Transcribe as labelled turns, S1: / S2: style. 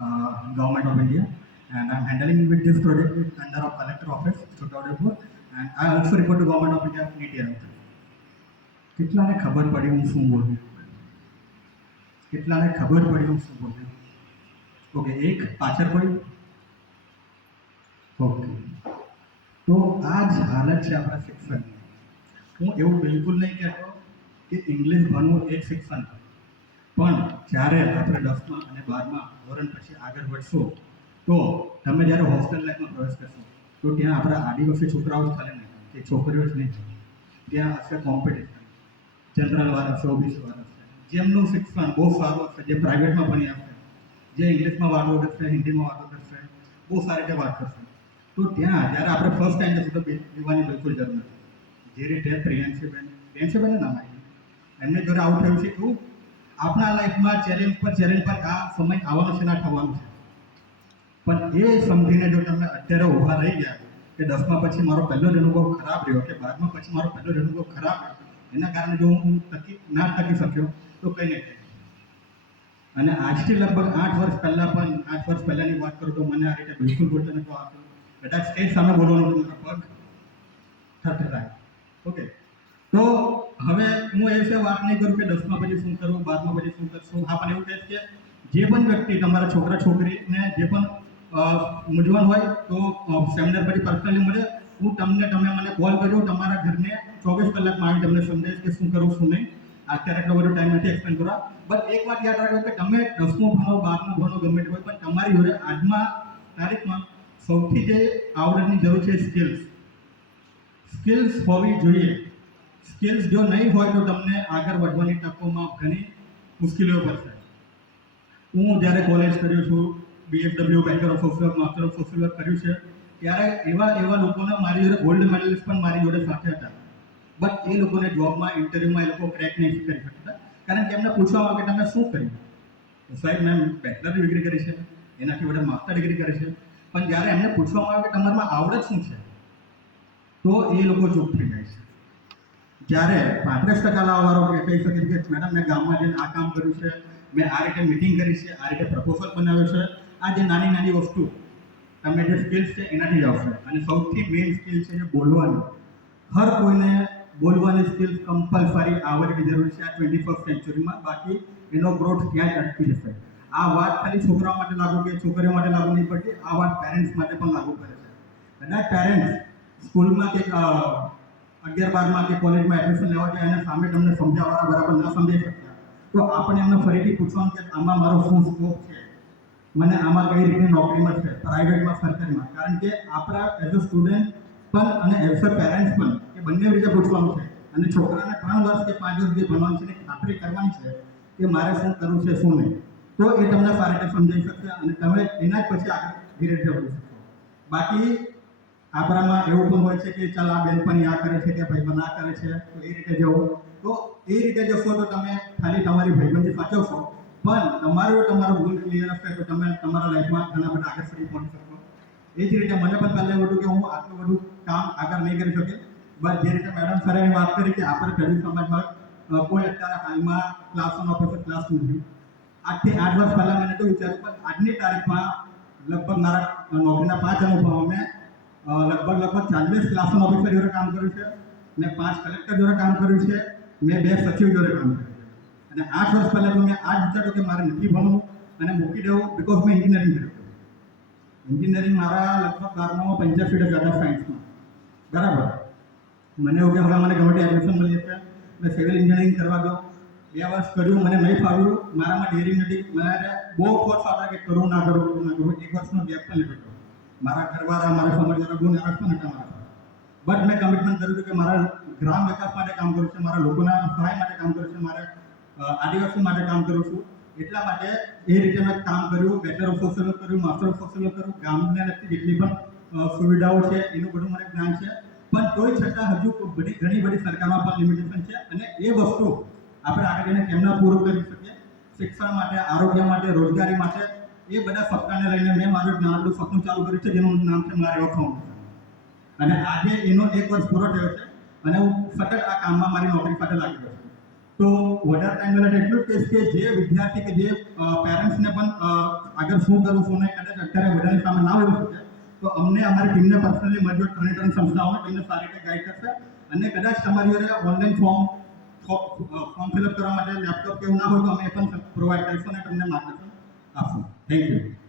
S1: uh, Government of India, and I'm handling with this project under of Collector Office, Chotaudepur, and I also report to Government of India, NITI. કેટલાને ખબર પડી હું શું બોલું કેટલાને ખબર પડી હું શું બોલું ઓકે એક પાછળ પડી ઓકે તો આ જ હાલત છે આપણા શિક્ષણની હું એવું બિલકુલ નહીં કહેતો કે ઇંગ્લિશ ભણવું એ શિક્ષણ શિક્ષણ પણ જ્યારે આપણે દસમાં અને બારમાં ધોરણ પછી આગળ વધશો, તો તમે જ્યારે હોસ્ટેલ લાઈફમાં પ્રવેશ કરશો, તો ત્યાં આપણા આદિવાસી છોકરાઓ જ ખાલી નહીં કે છોકરીઓ જ નહીં ત્યાં હશે કોમ્પિટિશન જનરલ વાર હશે, ઓબીસી વાર હશે. જેમનું શિક્ષણ બહુ સારું હશે, જે પ્રાઇવેટમાં ભણી આપશે જે ઇંગ્લિશમાં વાતો કરશે હિન્દીમાં વાતો કરશે, બહુ સારી રીતે વાત કરશે. તો ત્યાં જ્યારે આપણે ફર્સ્ટ ટાઈમ જશું, તો બીવાની બિલકુલ જરૂર નથી. જે રીતે પ્રિયંશીબેન પ્રિયંશીબેન નામ આવ્યું એમને જોડે આવું થયું છે, એવું આપણા લાઈફમાં ચેલેન્જ પર ચેલેન્જ પર આ સમય આવવાનો છે ના થવાનો છે? પણ એ સમજીને જો તમે અત્યારે ઊભા રહી ગયા કે દસમા પછી મારો પહેલો જ અનુભવ ખરાબ રહ્યો કે બારમા પછી મારો પહેલો જ અનુભવ ખરાબ રહ્યો, એના કારણે જો હું ટકી, ના ટકી શક્યો, તો કંઈ નહીં. થાય અને આજથી લગભગ આઠ વર્ષ પહેલાં પણ, આઠ વર્ષ પહેલાંની વાત કરું તો મને આ રીતે બિલકુલ બોલતો નતો આપ્યો કદાચ સ્ટેજ સામે બોલવાનું હતું થતું ઓકે. તો હવે હું એ વિશે વાત નહીં કરું કે દસમા પછી શું કરવું, બારમા પછી શું કરશું. હા, પણ એવું કહીશ કે જે પણ વ્યક્તિ, તમારા છોકરા, છોકરીને જે પણ મૂંઝવણ હોય તો સેમિનાર પછી પર્સનલી મળે. હું તમને, તમે મને કોલ કર્યો, તમારા ઘરને ચોવીસ કલાકમાં આવી તમને સમજાવીશ કે શું કરવું, શું નહીં. અત્યારે એટલો બધો ટાઈમ નથી એક્સપ્લેન કરવા. બટ એક વાત યાદ રાખજો કે તમે દસમું ભણો, બારમું ભણો, ગમે તે હોય, પણ તમારી જોડે આજમાં તારીખમાં સૌથી જે આવડતની જરૂર છે સ્કિલ્સ સ્કિલ્સ હોવી જોઈએ. સ્કિલ્સ જો નહીં હોય તો તમને આગળ વધવાની તકોમાં ઘણી મુશ્કેલીઓ પડશે હું જ્યારે કોલેજ કર્યો છું B F W bachelor of social master of social કર્યું છે, ત્યારે એવા એવા લોકોને મારી જોડે ગોલ્ડ મેડલિસ્ટ પણ મારી જોડે સાથે હતા. બટ એ લોકોને જોબમાં ઇન્ટરવ્યુમાં એ લોકો ક્રેક નહીં કરી શકતા. કારણ કે એમને પૂછવામાં કે તમે શું કર્યું? સાહેબ, મેં બેચલર ડિગ્રી કરી છે. એનાથી વધારે માસ્ટર ડિગ્રી કરી છે. પણ જ્યારે એમને પૂછવામાં આવે કે તમારામાં આવડત શું છે? તો એ લોકો ચૂપ થઈ જાય છે. જ્યારે પાંત્રીસ ટકા લાવવાવાળો કે કહી શકે કે, મેડમ, મેં ગામમાં જઈને આ કામ કર્યું છે, મેં આ રીતે મિટિંગ કરી છે, આ રીતે પ્રપોઝલ બનાવ્યો છે. આ જે નાની નાની વસ્તુ તમે જે સ્કિલ્સ છે એનાથી જ આવશે. અને સૌથી મેઇન સ્કિલ છે જે બોલવાની. હર કોઈને બોલવાની સ્કિલ કમ્પલસરી આવડવી જરૂરી છે આ ટ્વેન્ટી ફર્સ્ટ સેન્ચુરીમાં બાકી એનો ગ્રોથ ક્યાંય અટકી જશે. આ વાત ખાલી છોકરાઓ માટે લાગુ કે છોકરીઓ માટે લાગુ નહીં પડતી, આ વાત પેરેન્ટ્સ માટે પણ લાગુ પડે છે. કદાચ પેરેન્ટ્સ સ્કૂલમાં કે અગિયાર બારમાં કે કોલેજમાં એડમિશન લેવા જાય અને સામે તમને સમજાવવાના બરાબર ન સમજાઈ શકતા તો આપણે એમને ફરીથી પૂછવાનું કે આમાં મારો શું સ્કોપ છે? મને આમાં કઈ રીતે નોકરી મળશે? પ્રાઇવેટમાં, સરકારીમાં. કારણ કે આપણા એઝ અ સ્ટુડન્ટ પણ અને એઝ અ પેરેન્ટ્સ પણ એ બંને રીતે પૂછવાનું છે. અને છોકરાને ત્રણ વર્ષ કે પાંચ વર્ષ ભણવાનું છે એની ખાતરી કરવાની છે કે મારે શું કરવું છે, શું નહીં. તો એ તમને સારી રીતે સમજાઈ શકશે અને તમે એના જ પછી આગળ ધીરે ધીરે શકશો બાકી આપણામાં એવું પણ હોય છે કે ચાલ આ બેનપણી આ કરે છે કે ભાઈબંધ આ કરે છે તો એ રીતે જવું તો એ રીતે જશો તો તમે ખાલી તમારી ભાઈબંધી સાચવશો પણ તમારું તમારો ભૂલ ક્લિયર હશે તો તમે તમારા લાઈફમાં ઘણા બધા આગળ સુધી પહોંચી શકશો એ જ રીતે મને પણ પહેલાં એવું હતું કે હું આટલું બધું કામ આગળ નહીં કરી શકે બસ જે રીતે મેડમ સરે વાત કરી કે આપણે ખેડૂત સમાજમાં કોઈ અત્યારે હાલમાં ક્લાસમાં ઓફિસર ક્લાસ નથી આજથી આઠ વર્ષ પહેલાં મેં તો વિચાર્યું પણ આજની તારીખમાં લગભગ મારા નોકરીના પાંચ અનુભવો મેં અ, લગભગ લગભગ ચાલીસ ક્લાસના ઓફિસર જોડે કામ કર્યું છે મેં પાંચ કલેક્ટર જોડે કામ કર્યું છે. મેં બે સચિવ જોડે કામ કર્યું છે. અને આઠ વર્ષ પહેલાં તો મેં આ જ વિચાર્યું કે મારે નથી ભણવું અને મૂકી દેવું બિકોઝ મેં એન્જિનિયરિંગ કર્યું. એન્જિનિયરિંગ મારા લગભગ બારમામાં પંચ્યાસી ટકા હતા સાયન્સમાં બરાબર? મને એવું કે હવે મને ગમે એડમિશન મળી જશે મેં સિવિલ એન્જિનિયરિંગ કરવા દો. બે વર્ષ કર્યું, મને નહીં ફાવ્યું. મારામાં ડેરી નથી. મારે બહુ ફોર્સ આવતા કે કરું, ના કરું ના કરું. એક વર્ષનો ગેપ પણ લીધો મારા ઘરવાળા, મારા સમાજવાળા ગુણ પણ હતા મારા બટ મેં કમિટમેન્ટ કર્યું કે મારા ગ્રામ વિકાસ માટે કામ કરું છું, મારા લોકોના સહાય માટે કામ કરું છું, મારે આદિવાસી માટે કામ કરું છું. એટલા માટે એ રીતે મેં કામ કર્યું બેચલર ઓફ સોશિયલ કર્યું માસ્ટર ઓફ સોશિયલ કર્યું. ગામને લગતી જેટલી પણ સુવિધાઓ છે, એનું બધું મને જ્ઞાન છે. પણ તોય છતાં હજુ બધી, ઘણી બધી સરકારમાં પણ લિમિટેશન છે અને એ વસ્તુ આપણે આગળ જઈને કેમના પૂરું કરી શકીએ? શિક્ષણ માટે, આરોગ્ય માટે, રોજગારી માટે એ બધા ફકરાને લઈને મેં મારું નાનકડું સપનું ચાલુ કર્યું છે, જેનું નામ છે મારે ફાઉન્ડેશન અને આજે એનો એક વર્ષ પૂરો થયો છે અને હું સતત આ કામમાં મારી નોકરી સાથે લાગી ગયો તો વધારે ટાઈમ મળે એટલું જ કે જે વિદ્યાર્થી કે જે પેરેન્ટ્સને પણ આગળ શું કરવું શું નહીં કદાચ અત્યારે બધાની સામે ના બોલી શકે, તો અમને અમારી ટીમને પર્સનલી મજબૂત ત્રણે ત્રણ સંસ્થાઓને તમને સારી રીતે ગાઈડ કરશે. અને કદાચ તમારી જોડે ઓનલાઈન ફોર્મ ફોર્મ ફિલઅપ કરવા માટે લેપટોપ કે એવું ના હોય તો અમે પણ પ્રોવાઈડ કરીશું અને તમને માર્ગદર્શન Thank you.